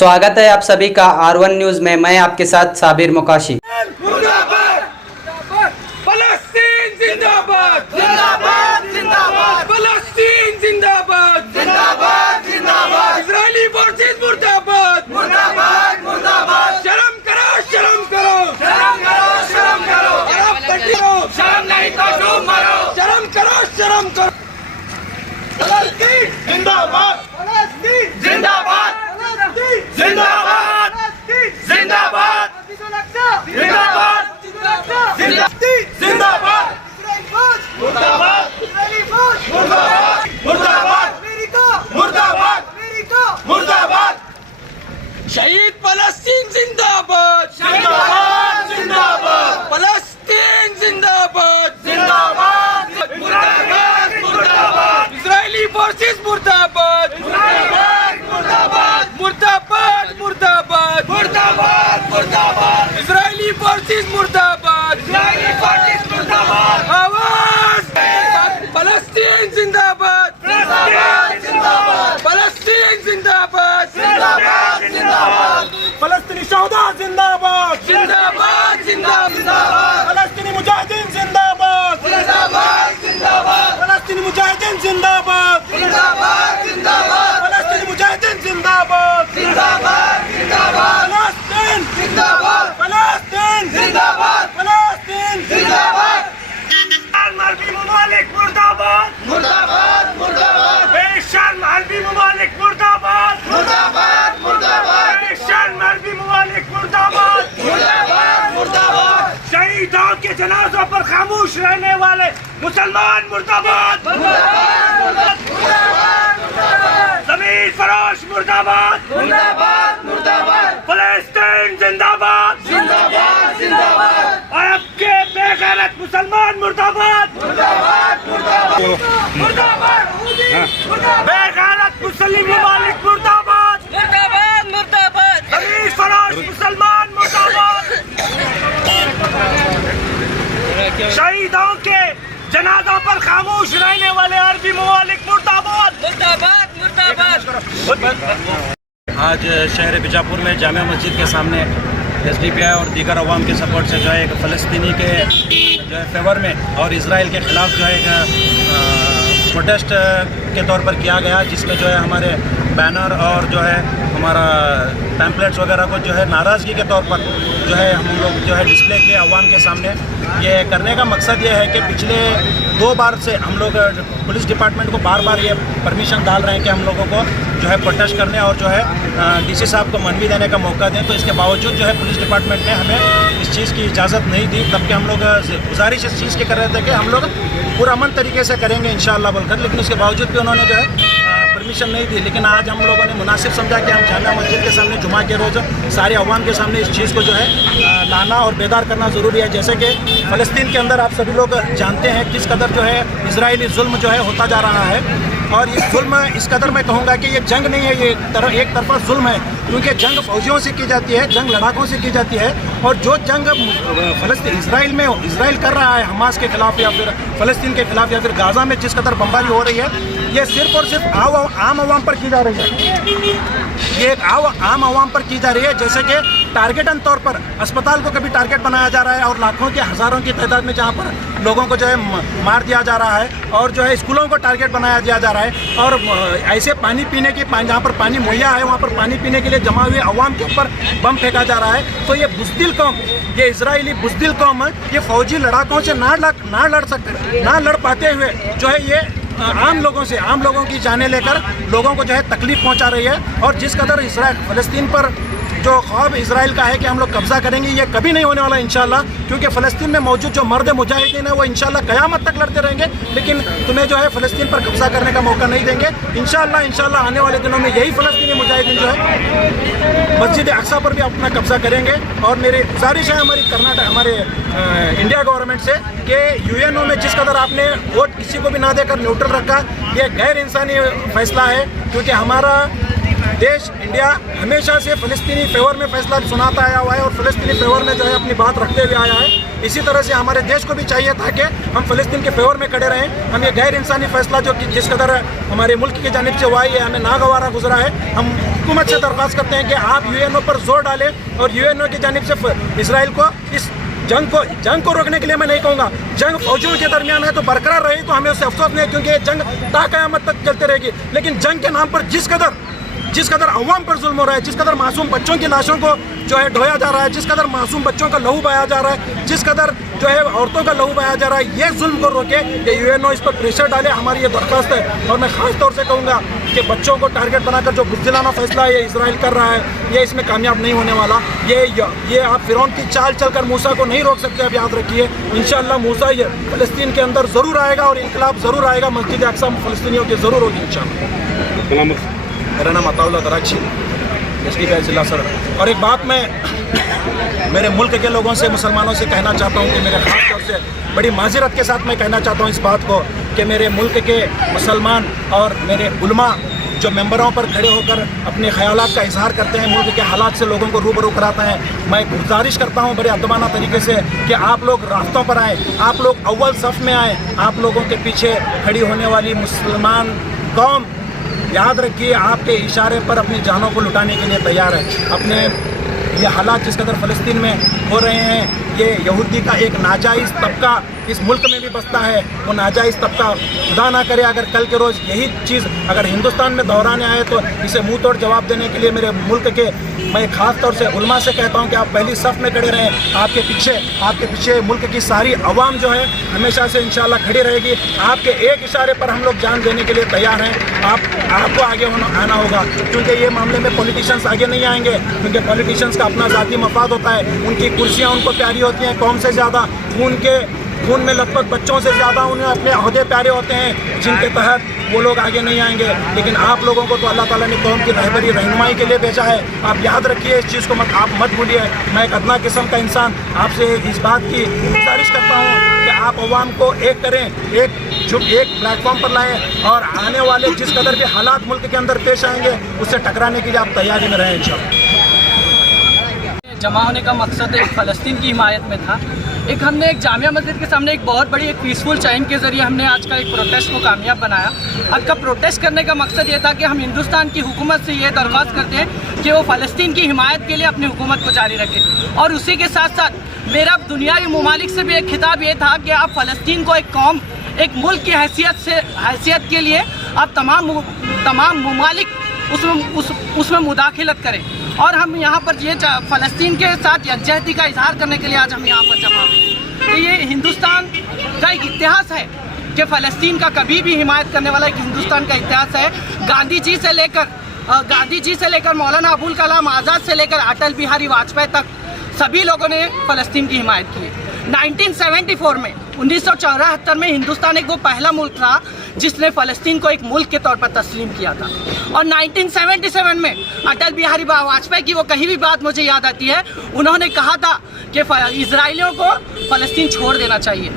स्वागत है आप सभी का R1 न्यूज में। मैं आपके साथ साबिर मुकाशी। फलस्तीन जिंदाबाद जिंदाबाद जिंदाबाद फलस्तीन जिंदाबाद जिंदाबाद जिंदाबाद इजरायली फोर्सेस मुर्दाबाद मुर्दाबाद मुर्दाबाद शर्म करो शर्म करो शर्म करो शर्म करो शर्म नहीं तो डूब मरो शर्म करो फलस्तीन जिंदाबाद फलस्तीन जिंदाबाद जिंदाबाद जिंदाबाद जिंदाबाद जिंदाबाद मुर्दाबाद मुर्दाबाद मुर्दाबाद मुर्दाबाद मुर्दाबाद शहीद फलस्तीन जिंदाबाद जिंदाबाद जिंदाबाद फलस्तीन जिंदाबाद जिंदाबाद मुर्दाबाद मुर्दाबाद इजरायली फोर्सेस मुर्दाबाद मुर्दाबाद मुर्दाबाद मुर्दाबाद मुर्दाबाद मुर्दाबाद मुर्दाबाद इजरायली फोर्सेस मुर्दाबाद इजरायली फोर्सेस मुर्दाबाद आवाज फलस्तीन जिंदाबाद जिंदाबाद जिंदाबाद फलस्तीन जिंदाबाद जिंदाबाद जिंदाबाद फलस्तीनी शहदा जिंदाबाद जिंदाबाद जिंदाबाद फलस्तीनी मुजाहिदीन जिंदाबाद जिंदाबाद जिंदाबाद फलस्तीनी मुजाहिदीन जिंदाबाद जिंदाबाद जिंदाबाद फलस्तीनी मुजाहिदीन जिंदाबाद जिंदाबाद जिंदाबाद फलस्तीन जिंदाबाद फलस्तीन जिंदाबाद फलस्तीन जिंदाबाद अरबी ममालिक मुर्दाबाद मुर्दाबाद मुर्दाबाद बेशर्म अरबी ममालिक मुर्दाबाद मुर्दाबाद मुर्दाबाद बेशर्म अरबी ममालिक मुर्दाबाद मुर्दाबाद मुर्दाबाद शहीदों के जनाजों पर खामोश रहने वाले मुसलमान मुर्दाबाद मुर्दाबाद ज़मीन फरोश मुर्दाबाद मुर्दाबाद मुर्दाबाद फलस्तीन जिंदाबाद जिंदाबाद जिंदाबाद और आपके बेगैरत मुसलमान मुर्दाबाद मुर्दाबाद मुर्दाबाद मुर्दाबाद बेगैरत मुस्लिम ममालिक मुर्दाबाद मुर्दाबाद मुर्दाबाद ज़मीन फरोश मुसलमान मुर्दाबाद शहीदों के जनाजों पर खामोश रहने वाले अरबी ममालिक मुर्दाबाद मुर्दाबाद मुर्दाबाद। आज शहर बीजापुर में जामिया मस्जिद के सामने SDPI और दीगर अवाम के सपोर्ट से जो है एक फ़लस्तीनी के जो है फेवर में और इसराइल के ख़िलाफ़ जो है एक प्रोटेस्ट के तौर पर किया गया, जिसमें जो है हमारे बैनर और जो है हमारा पैम्पलेट्स वगैरह को जो है नाराज़गी के तौर पर जो है हम लोग जो है डिस्प्ले किए अवाम के सामने। ये करने का मकसद ये है कि पिछले 2 बार से हम लोग पुलिस डिपार्टमेंट को बार बार ये परमिशन डाल रहे हैं कि हम लोगों को जो है प्रोटेस्ट करने और जो है DC साहब को मनवी देने का मौका दें, तो इसके बावजूद जो है पुलिस डिपार्टमेंट ने हमें इस चीज़ की इजाज़त नहीं दी। तब कि हम लोग गुजारिश इस चीज़ की कर रहे थे कि हम लोग पुरअमन तरीके से करेंगे इंशाअल्लाह बोलकर, लेकिन उसके बावजूद भी उन्होंने जो है परमिशन नहीं दी। लेकिन आज हम लोगों ने मुनासिब समझा कि हम जामिया मस्जिद के सामने जुमा के रोज़ सारे अवाम के सामने इस चीज़ को जो है लाना और बेदार करना ज़रूरी है। जैसे कि फ़लस्तीन के अंदर आप सभी लोग जानते हैं किस कदर जो है इजरायली जुल्म जो है होता जा रहा है, और ये जुल्म इस कदर मैं कहूँगा कि ये जंग नहीं है, ये एक तरफा जुल्म है, क्योंकि जंग फौजियों से की जाती है, जंग लड़ाकों से की जाती है। और जो जंग फ़लस्तीन इसराइल कर रहा है हमास के खिलाफ या फिर फ़लस्तीन के खिलाफ या फिर गाज़ा में जिस कदर बमबारी हो रही है, ये सिर्फ़ और सिर्फ आम आवाम पर की जा रही है। ये एक आम आवाम पर की जा रही है, जैसे कि टारगेटन तौर पर अस्पताल को कभी टारगेट बनाया जा रहा है और लाखों के हज़ारों की तादाद में जहाँ पर लोगों को जो है मार दिया जा रहा है, और जो है स्कूलों को टारगेट बनाया दिया जा रहा है, और ऐसे पानी पीने की जहाँ पर पानी मुहैया है वहाँ पर पानी पीने के लिए जमा हुए अवाम के ऊपर बम फेंका जा रहा है। तो ये बुज़दिल कौम, ये इजरायली बुज़दिल कौम ये फ़ौजी लड़ाकों से ना लड़ पाते हुए जो है ये आम लोगों की जानें लेकर लोगों को जो है तकलीफ पहुंचा रही है। और जिस कदर फ़लस्तीन पर जो ख्वाब इसराइल का है कि हम लोग कब्ज़ा करेंगे, ये कभी नहीं होने वाला इंशाल्लाह, क्योंकि फ़लस्तीन में मौजूद जो मर्द मुजाहिदीन है वो इंशाल्लाह क़यामत तक लड़ते रहेंगे, लेकिन तुम्हें जो है फ़लस्तीन पर कब्ज़ा करने का मौका नहीं देंगे इंशाल्लाह। आने वाले दिनों में यही फ़लस्तीनी मुजाहिदीन जो है मस्जिद अक्सा पर भी अपना कब्ज़ा करेंगे। और मेरी गुजारिश है हमारे इंडिया गवर्नमेंट से कि UNO में जिस कदर आपने वोट किसी को भी ना देकर न्यूट्रल रखा, ये गैर इंसानी फैसला है, क्योंकि हमारा देश इंडिया हमेशा से फ़लस्तीनी फेवर में फैसला सुनाता आया हुआ है और फ़लस्तीनी फेवर में जो है अपनी बात रखते हुए आया है। इसी तरह से हमारे देश को भी चाहिए था कि हम फ़लस्तीन के फेवर में खड़े रहें। हम ये गैर इंसानी फैसला जो कि जिस कदर हमारे मुल्क की जानिब से हुआ है, ये हमें नागवारा गुजरा है। हम हुकूमत से दरख्वास्त करते हैं कि आप यूएनओ पर जोर डालें और यूएनओ की जानिब से इसराइल को इस जंग को रोकने के लिए मैं नहीं कहूँगा, जंग फौजियों के दरमियान है तो बरकरार रही तो हमें उससे अफसोस नहीं है, क्योंकि ये जंग ताक़यामत तक चलती रहेगी। लेकिन जंग के नाम पर जिस कदर अवाम पर जुल्म हो रहा है, जिस कदर मासूम बच्चों की लाशों को जो है ढोया जा रहा है, जिस कदर मासूम बच्चों का लहू बहाया जा रहा है, जिस कदर जो है औरतों का लहू बहाया जा रहा है, ये जुल्म को रोके, ये यूएनओ इस पर प्रेशर डाले, हमारी ये दरख्वास्त है। और मैं ख़ास तौर से कहूँगा कि बच्चों को टारगेट बनाकर जो बुज़दिलाना फैसला ये इसराइल कर रहा है, ये इसमें कामयाब नहीं होने वाला। ये आप फ़िरौन की चाल चलकर मूसा को नहीं रोक सकते, अब याद रखिए। इंशाअल्लाह मूसा ये फ़लस्तीन के अंदर ज़रूर आएगा और इनकलाब ज़रूर आएगा, मस्जिद अक्सा फ़लस्तीनियों की ज़रूर होगी इंशाअल्लाह। मेरा नाम अताउल्लाह कराची, SDPI जिला सदर। और एक बात मैं मेरे मुल्क के लोगों से, मुसलमानों से कहना चाहता हूँ कि मेरे ख़ास तौर से बड़ी माज़रत के साथ मैं कहना चाहता हूँ इस बात को कि मेरे मुल्क के मुसलमान और मेरे उलमा जो मेंबरों पर खड़े होकर अपने ख़यालात का इजहार करते हैं, मुल्क के हालात से लोगों को रूबरू कराते हैं, मैं गुजारिश करता हूँ बड़े अदबाना तरीके से कि आप लोग रास्तों पर आएँ, आप लोग अव्वल सफ़ में आएँ। आप लोगों के पीछे खड़ी होने वाली मुसलमान कौम, याद रखिए, आपके इशारे पर अपनी जानों को लुटाने के लिए तैयार है। अपने ये हालात जिस कदर फ़लस्तीन में हो रहे हैं, ये यहूदी का एक नाजायज़ तबका इस मुल्क में भी बसता है, वो नाजायज़ तबका खुदा ना करे अगर कल के रोज़ यही चीज़ अगर हिंदुस्तान में दोहराने आए तो इसे मुंह तोड़ जवाब देने के लिए मेरे मुल्क के मैं ख़ास तौर से उलमा से कहता हूँ कि आप पहली सफ़ में खड़े रहें। आपके पीछे मुल्क की सारी अवाम जो है हमेशा से इंशाअल्लाह खड़ी रहेगी। आपके एक इशारे पर हम लोग जान देने के लिए तैयार हैं। आपको आगे आना होगा, क्योंकि ये मामले में पॉलिटिशियंस आगे नहीं आएंगे, क्योंकि पॉलिटिशियंस का अपना ज़ाती मफाद होता है, उनकी कुर्सियाँ उनको प्यारी होती हैं, कौम से ज़्यादा खून में लथपथ बच्चों से ज़्यादा उन्हें अपने ओहदे प्यारे होते हैं, जिनके तहत वो लोग आगे नहीं आएंगे। लेकिन आप लोगों को तो अल्लाह ताला ने कौम की रहबरी रहनुमाई के लिए भेजा है। आप याद रखिए इस चीज़ को, आप मत भूलिए। मैं एक अदना किस्म का इंसान आपसे इस बात की गुजारिश करता हूँ कि आप अवाम को एक करें, एक प्लेटफॉर्म पर लाएँ और आने वाले जिस कदर भी हालात मुल्क के अंदर पेश आएंगे उससे टकराने के लिए आप तैयारी में रहें इंशाअल्लाह। जमा होने का मकसद एक फ़लस्तीन की हिमायत में था। एक हमने एक जामिया मस्जिद के सामने एक बहुत बड़ी एक पीसफुल चैन के ज़रिए हमने आज का एक प्रोटेस्ट को कामयाब बनाया। आज का प्रोटेस्ट करने का मकसद ये था कि हम हिंदुस्तान की हुकूमत से ये दरख्वास्त करते हैं कि वो फ़लस्तीन की हिमायत के लिए अपनी हुकूमत को जारी रखें। और उसी के साथ साथ मेरा दुनियावी ममालिक से भी एक खिताब ये था कि आप फ़लस्तीन को एक कौम, एक मुल्क की हैसियत के लिए आप तमाम ममालिक उसमें मुदाखिलत करें। और हम यहाँ पर ये फ़लस्तीन के साथ यकजहती का इजहार करने के लिए आज हम यहाँ पर जमा हुए। तो ये हिंदुस्तान का एक इतिहास है कि फ़लस्तीन का कभी भी हिमायत करने वाला एक हिंदुस्तान का इतिहास है। गांधी जी से लेकर मौलाना अबुल कलाम आज़ाद से लेकर अटल बिहारी वाजपेयी तक सभी लोगों ने फ़लस्तीन की हिमायत की है। 1974 में 1974 में हिंदुस्तान एक वो पहला मुल्क था जिसने फ़लस्तीन को एक मुल्क के तौर पर तस्लीम किया था। और 1977 में अटल बिहारी वाजपेयी की वो कहीं भी बात मुझे याद आती है, उन्होंने कहा था कि इजराइलियों को फ़लस्तीन छोड़ देना चाहिए।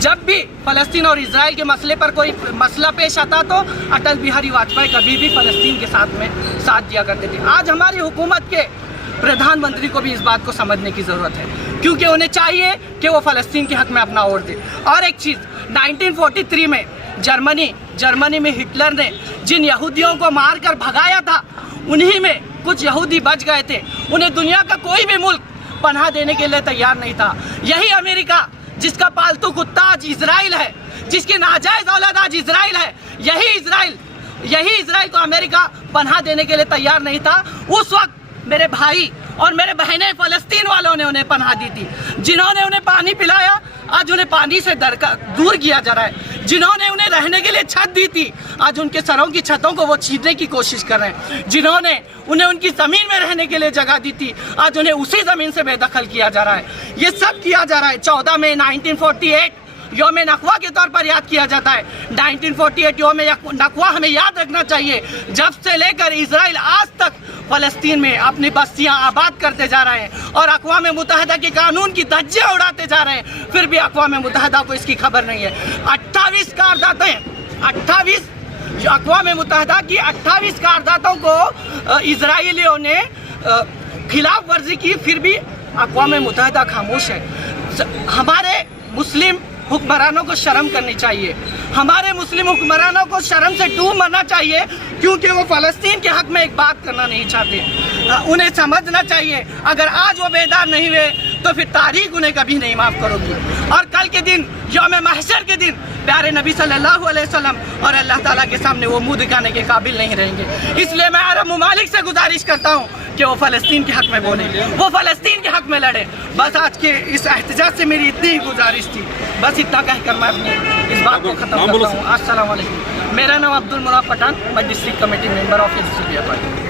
जब भी फ़लस्तीन और इजराइल के मसले पर कोई मसला पेश आता तो अटल बिहारी वाजपेयी कभी भी फ़लस्तीन के साथ दिया करते थे। आज हमारी हुकूमत के प्रधानमंत्री को भी इस बात को समझने की ज़रूरत है, क्योंकि उन्हें चाहिए कि वो फ़लस्तीन के हक़ में अपना वोट दे। और एक चीज़, 1943 में जर्मनी में हिटलर ने जिन यहूदियों को मार कर भगाया था, उन्हीं में कुछ यहूदी बच गए थे। उन्हें दुनिया का कोई भी मुल्क पनाह देने के लिए तैयार नहीं था। यही अमेरिका, जिसका पालतू कुत्ता आज इजराइल है, जिसकी नाजायज़ औलाद आज इजराइल है, यही इजराइल को अमेरिका पनाह देने के लिए तैयार नहीं था। उस वक्त मेरे भाई और मेरे बहनें फ़लस्तीन वालों ने उन्हें पनाह दी थी। जिन्होंने उन्हें पानी पिलाया, आज उन्हें पानी से दूर किया जा रहा है। जिन्होंने उन्हें रहने के लिए छत दी थी, आज उनके सरों की छतों को वो छीनने की कोशिश कर रहे हैं। जिन्होंने उन्हें उनकी ज़मीन में रहने के लिए जगह दी थी, आज उन्हें उसी ज़मीन से बेदखल किया जा रहा है। ये सब किया जा रहा है। 14 मई 1948 योम नकवा के तौर पर याद किया जाता है। 1948 योम नकवा हमें याद रखना चाहिए। जब से लेकर इजराइल आज तक फ़लस्तीन में अपनी बस्तियां आबाद करते जा रहे हैं और अक़वाम मुत्तहिदा के कानून की धज्जियां उड़ाते जा रहे हैं, फिर भी अक़वाम मुत्तहिदा को इसकी खबर नहीं है। 28 अक़वाम मुत्तहिदा की 28 कारदातों को इजराइलियों ने खिलाफ वर्जी की, फिर भी अक़वाम मुत्तहिदा खामोश है। हमारे मुस्लिम हुक्मरानों को शर्म करनी चाहिए, हमारे मुस्लिम हुक्मरानों को शर्म से डूब मरना चाहिए, क्योंकि वो फ़लस्तीन के हक़ में एक बात करना नहीं चाहते। उन्हें समझना चाहिए, अगर आज वो बेदार नहीं हुए तो फिर तारीख उन्हें कभी नहीं माफ़ करोगी। और कल के दिन, यौम महशर के दिन, प्यारे नबी सल्लल्लाहु अलैहि वसल्लम और अल्लाह ताला के सामने वो मुँह दिखाने के काबिल नहीं रहेंगे। इसलिए मैं अरब ममालिक से गुजारिश करता हूँ कि वो फ़लस्तीन के हक़ में बोले, वो फ़लस्तीन के हक़ में लड़े। बस आज के इस एहतजाज से मेरी इतनी ही गुजारिश थी। बस इतना कहकर मैं अपनी इस बात को ख़त्म करता हूँ। अस्सलाम वालेकुम। मेरा नाम अब्दुल मुनाफ पठान, मैं district committee member of SDPI party.